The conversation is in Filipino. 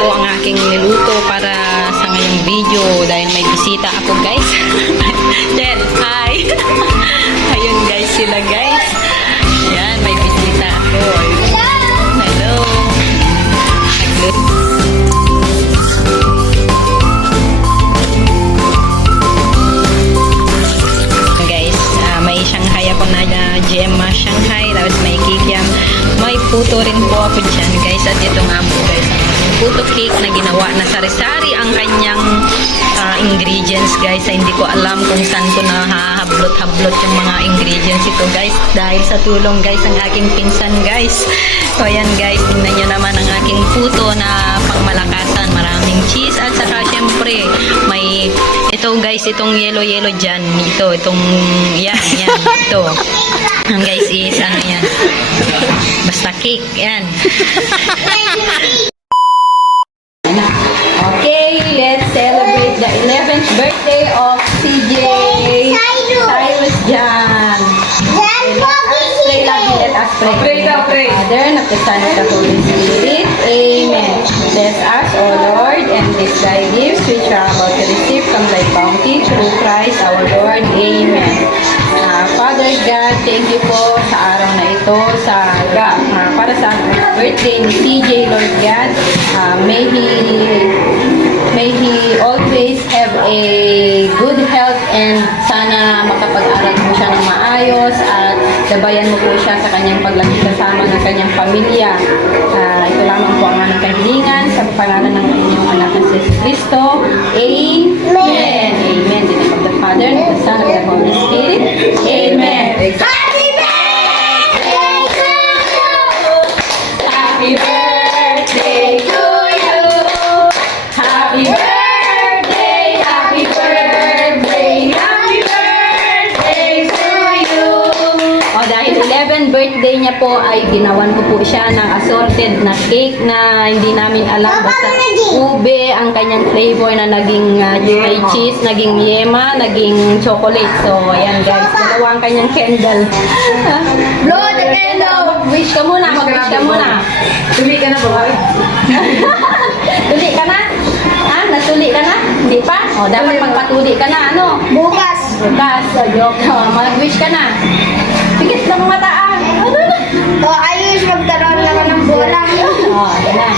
po ang aking niluto para sa ngayong video dahil may bisita ako guys. Jen, hi! Ayun guys sila guys. Ayan, may bisita ako. Hello! Guys, may Shanghai ako na Gemma Shanghai, tapos may kikiam. May puto rin po ako dyan guys, at ito nga po guys, puto cake na ginawa na sari-sari ang kanyang ingredients guys. Hindi ko alam kung saan ko na hablot-hablot yung mga ingredients ito guys, dahil sa tulong guys ang aking pinsan guys. So ayan guys, tingnan nyo naman ang aking puto na pangmalakasan, maraming cheese at saka syempre may ito guys, itong yellow dyan, itong yan ito ang guys is ano yan, basta cake yan. Okay, let's celebrate the 11th birthday of CJ Cyrus Jan. Pray lagi, let us pray. Pray. Father, of the Son, of the Holy Spirit. Amen. Bless us, O Lord, and this thy gifts which are about to receive from thy bounty through Christ our Lord. Amen. Father God, thank you po sa araw na ito para sa birthday ni CJ, Lord God. May he always have a good health and sana makapag-aral po siya ng maayos at gabayan mo po siya sa kanyang paglaki kasama ng kanyang pamilya. Ito lamang po ang aming kahilingan sa pangalan ng inyong anak na si Kristo. Amen. Amen. In the name of the Father, and of the Son, and of the Holy Spirit. Amen. Happy birthday to you! Happy birthday to you! Happy birthday, happy birthday, happy birthday to you! O dahil 11th birthday niya po ay ginawan ko po siya ng assorted na cake na hindi namin alam, basta ube ang kanyang flavor na naging may cheese, naging yema, naging chocolate. So ayan guys, dalawa ang kanyang candle. Blow the candle! Mag-wish ka muna, mag-wish ka muna. Tumi ka na ba? Tuli ka na? Natuli ka na? Hindi pa? O, dapat magpatuli ka na. Ano? Bukas. So, joke. Mag-wish ka na. Pikit ng mata. Ano na? Ayos, magkaroon lang ng bola. Ayan na.